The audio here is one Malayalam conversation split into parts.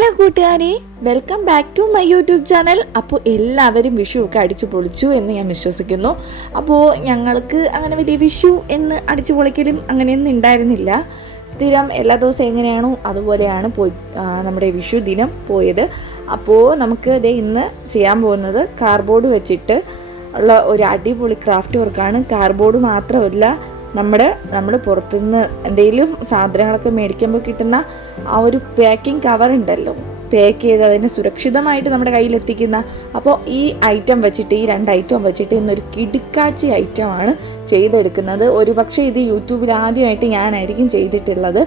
ഹലോ കൂട്ടുകാരെ welcome back to my YouTube channel അപ്പോൾ എല്ലാവരും വിഷു ഒക്കെ അടിച്ചു പൊളിച്ചു എന്ന് ഞാൻ വിശ്വസിക്കുന്നു. അപ്പോൾ ഞങ്ങൾക്ക് അങ്ങനെ വലിയ വിഷു എന്ന് അടിച്ചു പൊളിക്കലും അങ്ങനെയൊന്നും ഉണ്ടായിരുന്നില്ല. സ്ഥിരം എല്ലാ ദിവസവും എങ്ങനെയാണോ അതുപോലെയാണ് പോയി നമ്മുടെ വിഷു ദിനം പോയത്. അപ്പോൾ നമുക്ക് ഇത് ഇന്ന് ചെയ്യാൻ പോകുന്നത് കാർബോർഡ് വെച്ചിട്ട് ഉള്ള ഒരു അടിപൊളി ക്രാഫ്റ്റ് വർക്കാണ് കാർബോർഡ് മാത്രമല്ല നമ്മുടെ നമ്മൾ പുറത്തുനിന്ന് എന്തെങ്കിലും സാധനങ്ങളൊക്കെ മേടിക്കുമ്പോൾ കിട്ടുന്ന ആ ഒരു പാക്കിംഗ് കവർ ഉണ്ടല്ലോ. പാക്ക് ചെയ്ത് അതിനെ സുരക്ഷിതമായിട്ട് നമ്മുടെ കയ്യിൽ എത്തിക്കുന്ന. അപ്പോൾ ഈ ഐറ്റം വെച്ചിട്ട് ഈ രണ്ട് ഐറ്റം വെച്ചിട്ട് ഇന്നൊരു കിടുക്കാച്ചി ഐറ്റമാണ് ചെയ്തെടുക്കുന്നത്. ഒരു പക്ഷേ ഇത് യൂട്യൂബിൽ ആദ്യമായിട്ട് ഞാനായിരിക്കും ചെയ്തിട്ടുള്ളത്.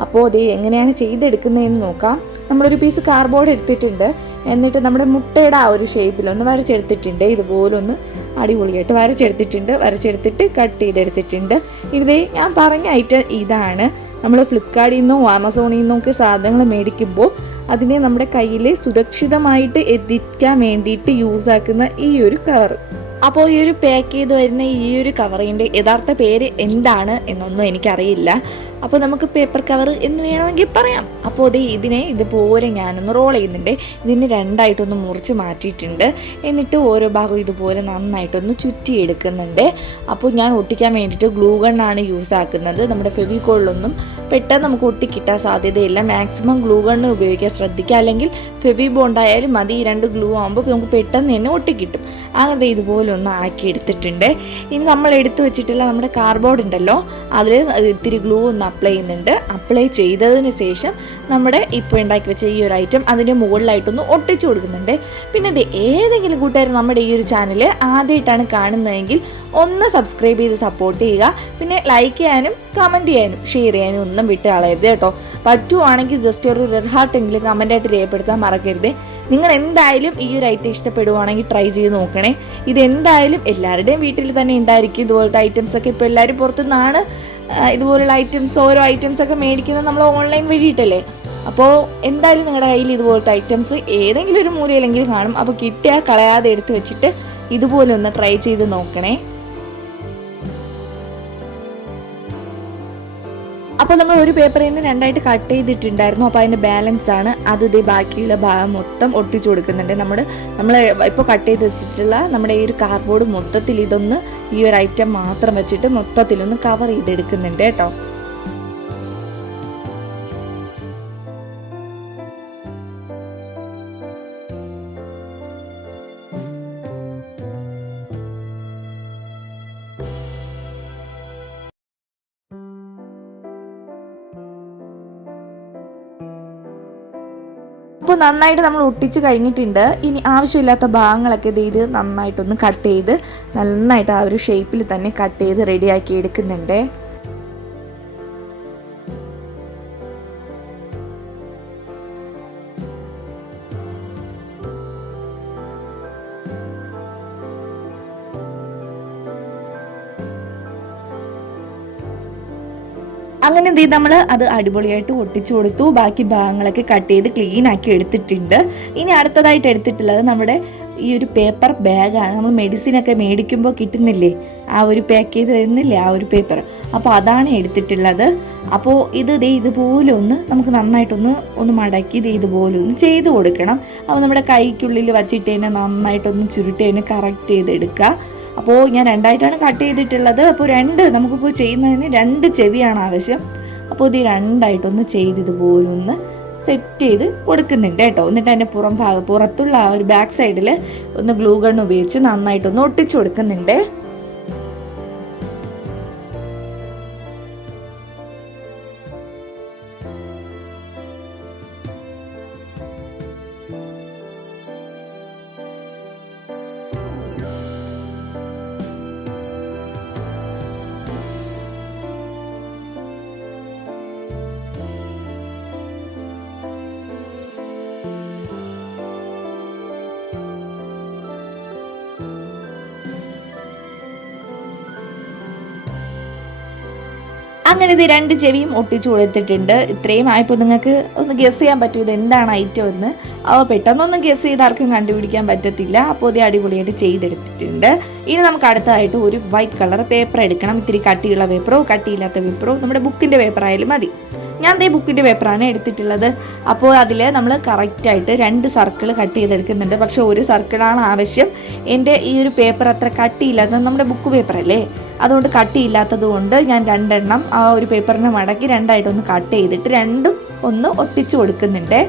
അപ്പോൾ ഇത് എങ്ങനെയാണ് ചെയ്തെടുക്കുന്നതെന്ന് നോക്കാം. നമ്മളൊരു പീസ് കാർബോർഡ് എടുത്തിട്ടുണ്ട്. എന്നിട്ട് നമ്മുടെ മുട്ടയുടെ ആ ഒരു ഷേപ്പിൽ ഒന്ന് വരച്ചെടുത്തിട്ടുണ്ട്. ഇതുപോലെ ഒന്ന് അടിപൊളിയായിട്ട് വരച്ചെടുത്തിട്ടുണ്ട്. വരച്ചെടുത്തിട്ട് കട്ട് ചെയ്തെടുത്തിട്ടുണ്ട്. ഇതേ ഞാൻ പറഞ്ഞ ഐറ്റം ഇതാണ്. നമ്മൾ ഫ്ലിപ്കാർട്ടിൽ നിന്നോ ആമസോണിൽ നിന്നോ ഒക്കെ സാധനങ്ങൾ മേടിക്കുമ്പോൾ അതിനെ നമ്മുടെ കയ്യിൽ സുരക്ഷിതമായിട്ട് എത്തിക്കാൻ വേണ്ടിയിട്ട് യൂസ് ആക്കുന്ന ഈ ഒരു കവർ അപ്പോൾ ഈ ഒരു പാക്ക് ചെയ്ത് വരുന്ന ഈ ഒരു കവറിന്റെ യഥാർത്ഥ പേര് എന്താണ് എന്നൊന്നും എനിക്കറിയില്ല. അപ്പോൾ നമുക്ക് പേപ്പർ കവർ എന്ന് വേണമെങ്കിൽ പറയാം. അപ്പോൾ ഇത് ഇതിനെ ഇതുപോലെ ഞാനൊന്ന് റോൾ ചെയ്യുന്നുണ്ട്. ഇതിനെ രണ്ടായിട്ടൊന്ന് മുറിച്ച് മാറ്റിയിട്ടുണ്ട്. എന്നിട്ട് ഓരോ ഭാഗവും ഇതുപോലെ നന്നായിട്ടൊന്ന് ചുറ്റിയെടുക്കുന്നുണ്ട്. അപ്പോൾ ഞാൻ ഒട്ടിക്കാൻ വേണ്ടിയിട്ട് ഗ്ലൂ ഗണ്ണാണ് യൂസ് ആക്കുന്നത്. നമ്മുടെ ഫെവിക്കോളിലൊന്നും പെട്ടെന്ന് നമുക്ക് ഒട്ടിക്കിട്ടാൻ സാധ്യതയില്ല. മാക്സിമം ഗ്ലൂ ഗണ്ണ് ഉപയോഗിക്കാൻ ശ്രദ്ധിക്കുക. അല്ലെങ്കിൽ ഫെവി ബോണ്ട് ആയാലും മതി. ഈ രണ്ട് ഗ്ലൂ ആകുമ്പോൾ നമുക്ക് പെട്ടെന്ന് തന്നെ ഒട്ടിക്കിട്ടും. അങ്ങനെ ഇതുപോലെ ഒന്ന് ആക്കി എടുത്തിട്ടുണ്ട് ഇനി നമ്മൾ എടുത്തു വെച്ചിട്ടുള്ള നമ്മുടെ കാർബോർഡ് ഉണ്ടല്ലോ. അതിൽ ഇത്തിരി ഗ്ലൂ ഒന്ന് അപ്ലൈ ചെയ്യുന്നുണ്ട്. അപ്ലൈ ചെയ്തതിന് ശേഷം നമ്മുടെ ഇപ്പോൾ ഉണ്ടാക്കി വെച്ച ഈ ഒരു ഐറ്റം അതിന്റെ മുകളിലായിട്ടൊന്ന് ഒട്ടിച്ചു കൊടുക്കുന്നുണ്ട്. പിന്നെ ഇത് ഏതെങ്കിലും കൂട്ടുകാർ നമ്മുടെ ഈ ഒരു ചാനൽ ആദ്യമായിട്ടാണ് കാണുന്നതെങ്കിൽ ഒന്ന് സബ്സ്ക്രൈബ് ചെയ്ത് സപ്പോർട്ട് ചെയ്യുക. പിന്നെ ലൈക്ക് ചെയ്യാനും കമന്റ് ചെയ്യാനും ഷെയർ ചെയ്യാനും ഒന്നും വിട്ട് കളയരുത് കേട്ടോ. പറ്റുവാണെങ്കിൽ ജസ്റ്റ് ഒരു റെഡ് ഹാർട്ട് എങ്കിലും കമന്റായിട്ട് രേഖപ്പെടുത്താൻ മറക്കരുത്. നിങ്ങൾ എന്തായാലും ഈ ഒരു ഐറ്റം ഇഷ്ടപ്പെടുവാണെങ്കിൽ ട്രൈ ചെയ്ത് നോക്കണേ. ഇതെന്തായാലും എല്ലാവരുടെയും വീട്ടിൽ തന്നെ ഉണ്ടായിരിക്കും ഇതുപോലത്തെ ഐറ്റംസ് ഒക്കെ ഇപ്പോൾ എല്ലാവരും പുറത്തുനിന്നാണ് ഇതുപോലുള്ള ഐറ്റംസ് ഓരോ ഐറ്റംസ് ഒക്കെ മേടിക്കുന്നത് നമ്മൾ ഓൺലൈൻ വഴിയിട്ടല്ലേ? അപ്പോൾ എന്തായാലും നിങ്ങളുടെ കയ്യിൽ ഇതുപോലത്തെ ഐറ്റംസ് ഏതെങ്കിലും ഒരു മൂലയിലെങ്കിലും കാണും. അപ്പോൾ കിട്ടിയാൽ കളയാതെ എടുത്ത് വെച്ചിട്ട് ഇതുപോലെ ഒന്ന് ട്രൈ ചെയ്ത് നോക്കണേ. അപ്പോൾ നമ്മൾ ഒരു പേപ്പറിൽ നിന്ന് രണ്ടായിട്ട് കട്ട് ചെയ്തിട്ടുണ്ടായിരുന്നു. അപ്പോൾ അതിന്റെ ബാലൻസ് ആണ്. അത് ഇതേ ബാക്കിയുള്ള ഭാഗം മൊത്തം ഒട്ടിച്ചു കൊടുക്കുന്നുണ്ട്. നമ്മൾ നമ്മൾ ഇപ്പോൾ കട്ട് ചെയ്ത് വെച്ചിട്ടുള്ള നമ്മുടെ ഈ ഒരു കാർഡ്ബോർഡ് മൊത്തത്തിൽ ഇതൊന്ന് ഈ ഒരു ഐറ്റം മാത്രം വെച്ചിട്ട് മൊത്തത്തിലൊന്ന് കവർ ചെയ്തെടുക്കുന്നുണ്ട് കേട്ടോ. അപ്പോൾ നന്നായിട്ട് നമ്മൾ ഒട്ടിച്ച് കഴിഞ്ഞിട്ടുണ്ട്. ഇനി ആവശ്യമില്ലാത്ത ഭാഗങ്ങളൊക്കെ ഇത് ഇത് നന്നായിട്ടൊന്ന് കട്ട് ചെയ്ത് നന്നായിട്ട് ആ ഒരു ഷേപ്പിൽ തന്നെ കട്ട് ചെയ്ത് റെഡിയാക്കി എടുക്കുന്നുണ്ട്. അങ്ങനെ എന്ത് ദേ നമ്മൾ അത് അടിപൊളിയായിട്ട് ഒട്ടിച്ചു കൊടുത്തു. ബാക്കി ഭാഗങ്ങളൊക്കെ കട്ട് ചെയ്ത് ക്ലീൻ ആക്കി എടുത്തിട്ടുണ്ട്. ഇനി അടുത്തതായിട്ട് എടുത്തിട്ടുള്ളത് നമ്മുടെ ഈ ഒരു പേപ്പർ ബാഗാണ് നമ്മൾ മെഡിസിനൊക്കെ മേടിക്കുമ്പോൾ കിട്ടുന്നില്ലേ? ആ ഒരു പാക്ക് ചെയ്ത് തരുന്നില്ലേ? ആ ഒരു പേപ്പർ അപ്പോൾ അതാണ് എടുത്തിട്ടുള്ളത്. അപ്പോൾ ഇത് ദേ ഇതുപോലെ ഒന്ന് നമുക്ക് നന്നായിട്ടൊന്ന് ഒന്ന് മടക്കി ദേ ഇതുപോലെ ഒന്ന് ചെയ്ത് കൊടുക്കണം. അപ്പോൾ നമ്മുടെ കൈക്കുള്ളിൽ വച്ചിട്ട് തന്നെ നന്നായിട്ടൊന്ന് ചുരുട്ടി തന്നെ കറക്റ്റ് ചെയ്തെടുക്കുക. അപ്പോൾ ഞാൻ രണ്ടായിട്ടാണ് കട്ട് ചെയ്തിട്ടുള്ളത്. അപ്പോൾ രണ്ട് നമുക്കിപ്പോൾ ചെയ്യുന്നതിന് രണ്ട് ചെവിയാണ് ആവശ്യം. അപ്പോൾ ഇത് രണ്ടായിട്ടൊന്ന് ചെയ്ത് ഇതുപോലെ ഒന്ന് സെറ്റ് ചെയ്ത് കൊടുക്കുന്നുണ്ട് കേട്ടോ. എന്നിട്ട് അതിന്റെ പുറം ഭാഗം പുറത്തുള്ള ആ ഒരു ബാക്ക് സൈഡിൽ ഒന്ന് ഗ്ലൂ ഗൺ ഉപയോഗിച്ച് നന്നായിട്ടൊന്ന് ഒട്ടിച്ചു കൊടുക്കുന്നുണ്ട്. അങ്ങനെ ഇത് രണ്ട് ചെവിയും ഒട്ടിച്ചു കൊടുത്തിട്ടുണ്ട്. ഇത്രയും ആയപ്പോൾ നിങ്ങൾക്ക് ഒന്ന് ഗസ് ചെയ്യാൻ പറ്റൂ ഇത് എന്താണ് ഐറ്റം എന്ന്. അപ്പോൾ പെട്ടെന്നൊന്നും ഗസ് ചെയ്ത് ആർക്കും കണ്ടുപിടിക്കാൻ പറ്റത്തില്ല. അപ്പോൾ ഇത് അടിപൊളിയായിട്ട് ചെയ്തെടുത്തിട്ടുണ്ട്. ഇനി നമുക്ക് അടുത്തതായിട്ട് ഒരു വൈറ്റ് കളർ പേപ്പർ എടുക്കണം. ഇത്തിരി കട്ടിയുള്ള പേപ്പറോ കട്ടിയില്ലാത്ത പേപ്പറോ നമ്മുടെ ബുക്കിന്റെ പേപ്പർ ആയാലും മതി. ഞാൻ ദേ ബുക്കിന്റെ പേപ്പറാണ് എടുത്തിട്ടുള്ളത്. അപ്പോൾ അതിൽ നമ്മൾ കറക്റ്റായിട്ട് രണ്ട് സർക്കിൾ കട്ട് ചെയ്തെടുക്കുന്നുണ്ട്. പക്ഷേ ഒരു സർക്കിളാണ് ആവശ്യം. എന്റെ ഈ ഒരു പേപ്പർ അത്ര കട്ടിയില്ലാത്തത് നമ്മുടെ ബുക്ക് പേപ്പറല്ലേ അതുകൊണ്ട് കട്ടിയില്ലാത്തത് കൊണ്ട് ഞാൻ രണ്ടെണ്ണം ആ ഒരു പേപ്പറിനെ മടക്കി രണ്ടായിട്ടൊന്ന് കട്ട് ചെയ്തിട്ട് രണ്ടും ഒന്ന് ഒട്ടിച്ചു കൊടുക്കുന്നുണ്ട്.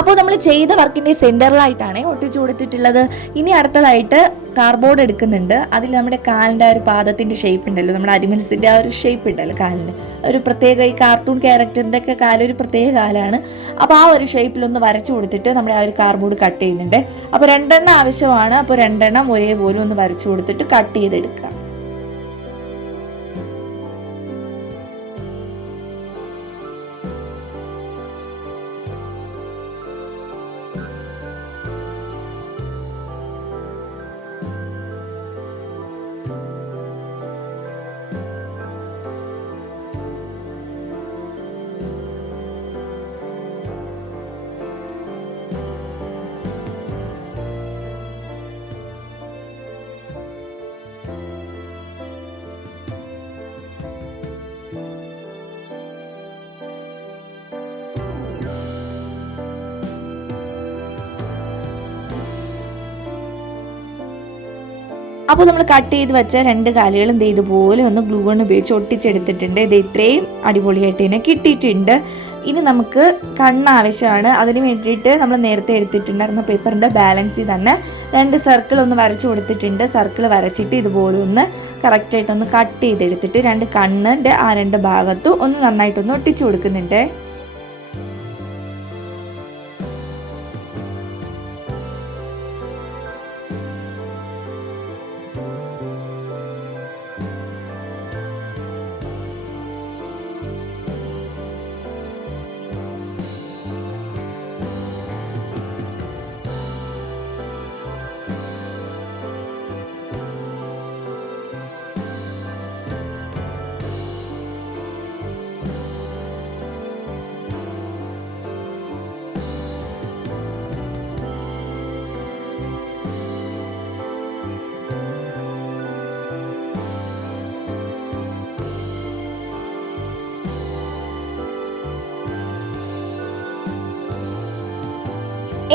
അപ്പോൾ നമ്മൾ ചെയ്ത വർക്കിന്റെ സെന്ററിലായിട്ടാണ് ഒട്ടിച്ചു കൊടുത്തിട്ടുള്ളത്. ഇനി അടുത്തതായിട്ട് കാർബോർഡ് എടുക്കുന്നുണ്ട്. അതിൽ നമ്മുടെ കാലിന്റെ ആ ഒരു പാദത്തിന്റെ ഷേപ്പ് ഉണ്ടല്ലോ. നമ്മുടെ അനിമൽസിന്റെ ആ ഒരു ഷേപ്പ് ഉണ്ടല്ലോ കാലിന് ഒരു പ്രത്യേക ഈ കാർട്ടൂൺ ക്യാരക്ടറിന്റെ ഒക്കെ കാലൊരു പ്രത്യേക കാലാണ്. അപ്പോൾ ആ ഒരു ഷേപ്പിലൊന്ന് വരച്ചു കൊടുത്തിട്ട് നമ്മുടെ ആ ഒരു കാർബോർഡ് കട്ട് ചെയ്യുന്നുണ്ട്. അപ്പോൾ രണ്ടെണ്ണം ആവശ്യമാണ്. അപ്പോൾ രണ്ടെണ്ണം ഒരേപോലെ ഒന്ന് വരച്ചു കൊടുത്തിട്ട് കട്ട് ചെയ്തെടുക്കുക. അപ്പോൾ നമ്മൾ കട്ട് ചെയ്ത് വെച്ച രണ്ട് കാലുകളും ദേ ഇതുപോലെ ഒന്ന് ഗ്ലൂ കൊണ്ട് ഉപയോഗിച്ച് ഒട്ടിച്ചെടുത്തിട്ടുണ്ട്. ഇത് ഇത്രയും അടിപൊളിയായിട്ട് തന്നെ കിട്ടിയിട്ടുണ്ട്. ഇനി നമുക്ക് കണ്ണ് ആവശ്യമാണ്. അതിന് വേണ്ടിയിട്ട് നമ്മൾ നേരത്തെ എടുത്തിട്ടുണ്ടായിരുന്ന പേപ്പറിന്റെ ബാലൻസ് തന്നെ രണ്ട് സർക്കിൾ ഒന്ന് വരച്ചു കൊടുത്തിട്ടുണ്ട്. സർക്കിൾ വരച്ചിട്ട് ഇതുപോലെ ഒന്ന് കറക്റ്റായിട്ടൊന്ന് കട്ട് ചെയ്തെടുത്തിട്ട് രണ്ട് കണ്ണിന്റെ ആ രണ്ട് ഭാഗത്തും ഒന്ന് നന്നായിട്ടൊന്ന് ഒട്ടിച്ചു കൊടുക്കുന്നുണ്ട്.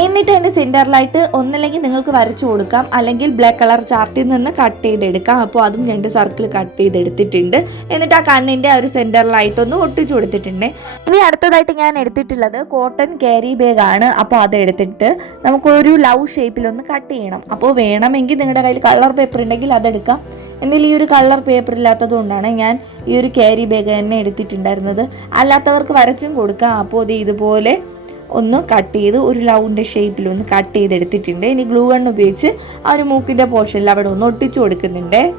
എന്നിട്ട് അതിന്റെ സെന്ററിലായിട്ട് ഒന്നല്ലെങ്കിൽ നിങ്ങൾക്ക് വരച്ചു കൊടുക്കാം. അല്ലെങ്കിൽ ബ്ലാക്ക് കളർ ചാർട്ടിൽ നിന്ന് കട്ട് ചെയ്തെടുക്കാം. അപ്പോൾ അതും രണ്ട് സർക്കിൾ കട്ട് ചെയ്തെടുത്തിട്ടുണ്ട്. എന്നിട്ട് ആ കണ്ണിന്റെ ആ ഒരു സെന്ററിലായിട്ടൊന്ന് ഒട്ടിച്ചു കൊടുത്തിട്ടുണ്ട്. ഇനി അടുത്തതായിട്ട് ഞാൻ എടുത്തിട്ടുള്ളത് കോട്ടൺ ക്യാരി ബാഗ് ആണ്. അപ്പോൾ അത് എടുത്തിട്ട് നമുക്കൊരു ലവ് ഷേപ്പിലൊന്ന് കട്ട് ചെയ്യണം. അപ്പോൾ വേണമെങ്കിൽ നിങ്ങളുടെ കയ്യിൽ കളർ പേപ്പർ ഉണ്ടെങ്കിൽ അതെടുക്കാം എന്റെ ഈ ഒരു കളർ പേപ്പർ ഇല്ലാത്തതുകൊണ്ടാണ് ഞാൻ ഈ ഒരു ക്യാരി ബാഗ് തന്നെ എടുത്തിട്ടുണ്ടായിരുന്നത്. അല്ലാത്തവർക്ക് വരച്ചും കൊടുക്കാം. അപ്പോൾ ഇത് ഇതുപോലെ ഒന്ന് കട്ട് ചെയ്ത് ഒരു ലൗണ്ടിന്റെ ഷേപ്പിൽ ഒന്ന് കട്ട് ചെയ്തെടുത്തിട്ടുണ്ട്. ഇനി ഗ്ലൂ ഗൺ ഉപയോഗിച്ച് ആ ഒരു മൂക്കിന്റെ പോർഷനിൽ അവിടെ ഒന്ന് ഒട്ടിച്ചു കൊടുക്കുന്നുണ്ട്.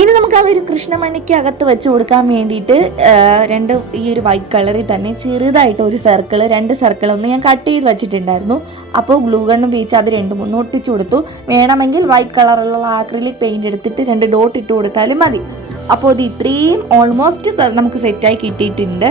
ഇനി നമുക്ക് ഒരു കൃഷ്ണമണിക്ക് അകത്ത് വെച്ച് കൊടുക്കാൻ വേണ്ടിയിട്ട് രണ്ട് ഈ ഒരു വൈറ്റ് കളറിൽ തന്നെ ചെറുതായിട്ട് ഒരു സർക്കിൾ രണ്ട് സർക്കിൾ ഒന്ന് ഞാൻ കട്ട് ചെയ്ത് വെച്ചിട്ടുണ്ടായിരുന്നു. അപ്പോൾ ഗ്ലൂ ഗണ്ണും ഉപയോഗിച്ച് അത് രണ്ട് മൂന്ന് ഒട്ടിച്ചു കൊടുത്തു. വേണമെങ്കിൽ വൈറ്റ് കളറിലുള്ള ആക്രിലിക് പെയിന്റ് എടുത്തിട്ട് രണ്ട് ഡോട്ട് ഇട്ട് കൊടുത്താലും മതി. അപ്പോൾ ഇത് ഇത്രയും ഓൾമോസ്റ്റ് നമുക്ക് സെറ്റായി കിട്ടിയിട്ടുണ്ട്.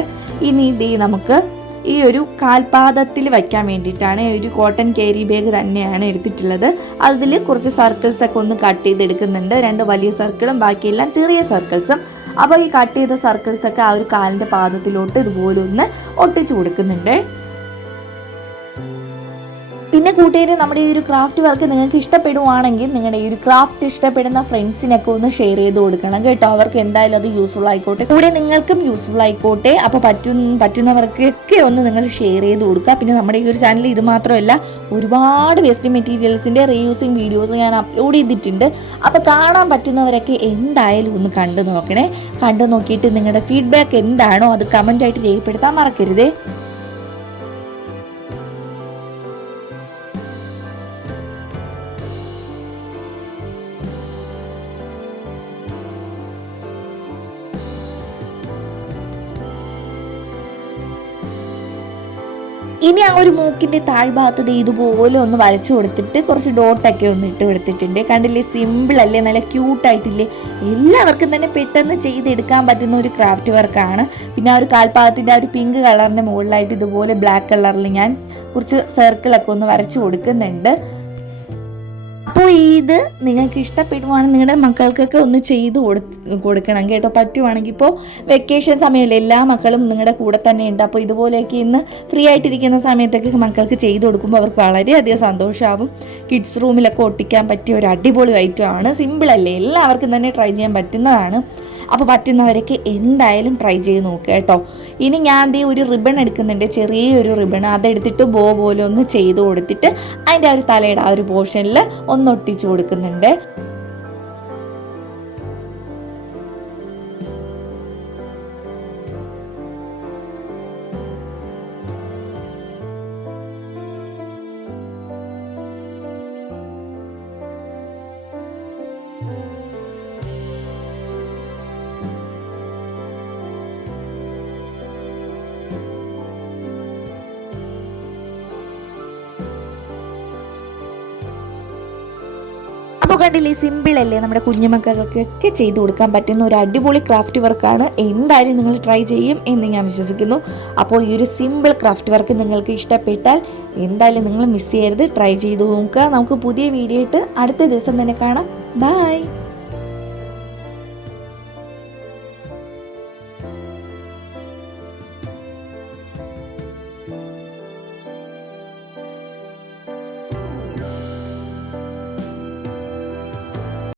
ഇനി ഇത് നമുക്ക് ഈ ഒരു കാൽപാദത്തിൽ വയ്ക്കാൻ വേണ്ടിയിട്ടാണ് ഒരു കോട്ടൺ കാരി ബാഗ് തന്നെയാണ് എടുത്തിട്ടുള്ളത്. അതിൽ കുറച്ച് സർക്കിൾസ് ഒക്കെ ഒന്ന് കട്ട് ചെയ്തെടുക്കുന്നുണ്ട്. രണ്ട് വലിയ സർക്കിളും ബാക്കിയെല്ലാം ചെറിയ സർക്കിൾസും അപ്പോൾ ഈ കട്ട് ചെയ്ത സർക്കിൾസ് ഒക്കെ ആ ഒരു കാലിന്റെ പാദത്തിലോട്ട് ഇതുപോലെ ഒന്ന് ഒട്ടിച്ചു കൊടുക്കുന്നുണ്ട്. പിന്നെ കൂട്ടുകാർ നമ്മുടെ ഈ ഒരു ക്രാഫ്റ്റ് വർക്ക് നിങ്ങൾക്ക് ഇഷ്ടപ്പെടുവാണെങ്കിൽ നിങ്ങളുടെ ഈ ഒരു ക്രാഫ്റ്റ് ഇഷ്ടപ്പെടുന്ന ഫ്രണ്ട്സിനൊക്കെ ഒന്ന് ഷെയർ ചെയ്ത് കൊടുക്കണം കേട്ടോ. അവർക്ക് എന്തായാലും അത് യൂസ്ഫുൾ ആയിക്കോട്ടെ. കൂടെ നിങ്ങൾക്കും യൂസ്ഫുൾ ആയിക്കോട്ടെ. അപ്പോൾ പറ്റും പറ്റുന്നവർക്കൊക്കെ ഒന്ന് നിങ്ങൾ ഷെയർ ചെയ്ത് കൊടുക്കുക. പിന്നെ നമ്മുടെ ഈ ഒരു ചാനൽ ഇത് മാത്രമല്ല ഒരുപാട് വേസ്റ്റ് മെറ്റീരിയൽസിന്റെ റീയൂസിങ് വീഡിയോസ് ഞാൻ അപ്ലോഡ് ചെയ്തിട്ടുണ്ട്. അപ്പോൾ കാണാൻ പറ്റുന്നവരൊക്കെ എന്തായാലും ഒന്ന് കണ്ടു നോക്കണേ. കണ്ടു നോക്കിയിട്ട് നിങ്ങളുടെ ഫീഡ്ബാക്ക് എന്താണോ അത് കമന്റായിട്ട് രേഖപ്പെടുത്താൻ മറക്കരുതേ. ഇനി ആ ഒരു മൂക്കിന്റെ താഴ്ഭാഗത്ത് ഇതുപോലെ ഒന്ന് വരച്ചു കൊടുത്തിട്ട് കുറച്ച് ഡോട്ടൊക്കെ ഒന്ന് ഇട്ട് കൊടുത്തിട്ടുണ്ട്. കണ്ടില്ലേ? സിമ്പിൾ അല്ലേ? നല്ല ക്യൂട്ടായിട്ടില്ലേ എല്ലാവർക്കും തന്നെ പെട്ടെന്ന് ചെയ്തെടുക്കാൻ പറ്റുന്ന ഒരു ക്രാഫ്റ്റ് വർക്കാണ് പിന്നെ ആ ഒരു കാൽപാദത്തിന്റെ ആ ഒരു പിങ്ക് കളറിന്റെ മുകളിലായിട്ട് ഇതുപോലെ ബ്ലാക്ക് കളറിൽ ഞാൻ കുറച്ച് സർക്കിളൊക്കെ ഒന്ന് വരച്ചു കൊടുക്കുന്നുണ്ട്. അപ്പോൾ ഇത് നിങ്ങൾക്ക് ഇഷ്ടപ്പെടുവാണെങ്കിൽ നിങ്ങളുടെ മക്കൾക്കൊക്കെ ഒന്ന് ചെയ്ത് കൊടു കൊടുക്കണം. കേട്ടോ പറ്റുവാണെങ്കിൽ ഇപ്പോൾ വെക്കേഷൻ സമയമല്ലേ എല്ലാ മക്കളും നിങ്ങളുടെ കൂടെ തന്നെ ഉണ്ട്. അപ്പോൾ ഇതുപോലെയൊക്കെ ഇന്ന് ഫ്രീ ആയിട്ടിരിക്കുന്ന സമയത്തൊക്കെ മക്കൾക്ക് ചെയ്ത് കൊടുക്കുമ്പോൾ അവർക്ക് വളരെയധികം സന്തോഷമാവും. കിഡ്സ് റൂമിലൊക്കെ ഒട്ടിക്കാൻ പറ്റിയ ഒരു അടിപൊളി ഐറ്റമാണ് സിമ്പിളല്ലേ എല്ലാവർക്കും തന്നെ ട്രൈ ചെയ്യാൻ പറ്റുന്നതാണ്. അപ്പോൾ പറ്റുന്നവരൊക്കെ എന്തായാലും ട്രൈ ചെയ്ത് നോക്കുക കേട്ടോ. ഇനി ഞാൻ ദേ ഒരു റിബൺ എടുക്കുന്നുണ്ട് ചെറിയൊരു റിബൺ അതെടുത്തിട്ട് ബോ പോലെ ഒന്ന് ചെയ്ത് കൊടുത്തിട്ട് അതിന്റെ ആ ഒരു തലയുടെ ആ ഒരു പോർഷനിൽ ഒന്ന് ഒട്ടിച്ച് കൊടുക്കുന്നുണ്ട്. കണ്ടില്ലേ? സിമ്പിൾ അല്ലേ? നമ്മുടെ കുഞ്ഞുമക്കൾക്കൊക്കെ ചെയ്തു കൊടുക്കാൻ പറ്റുന്ന ഒരു അടിപൊളി ക്രാഫ്റ്റ് വർക്കാണ് എന്തായാലും നിങ്ങൾ ട്രൈ ചെയ്യും എന്ന് ഞാൻ വിശ്വസിക്കുന്നു. അപ്പോൾ ഈ ഒരു സിമ്പിൾ ക്രാഫ്റ്റ് വർക്ക് നിങ്ങൾക്ക് ഇഷ്ടപ്പെട്ടാൽ എന്തായാലും നിങ്ങൾ മിസ് ചെയ്യരുത്. ട്രൈ ചെയ്ത് നോക്കുക. നമുക്ക് പുതിയ വീഡിയോ ഇട്ട് അടുത്ത ദിവസം തന്നെ കാണാം. ബൈ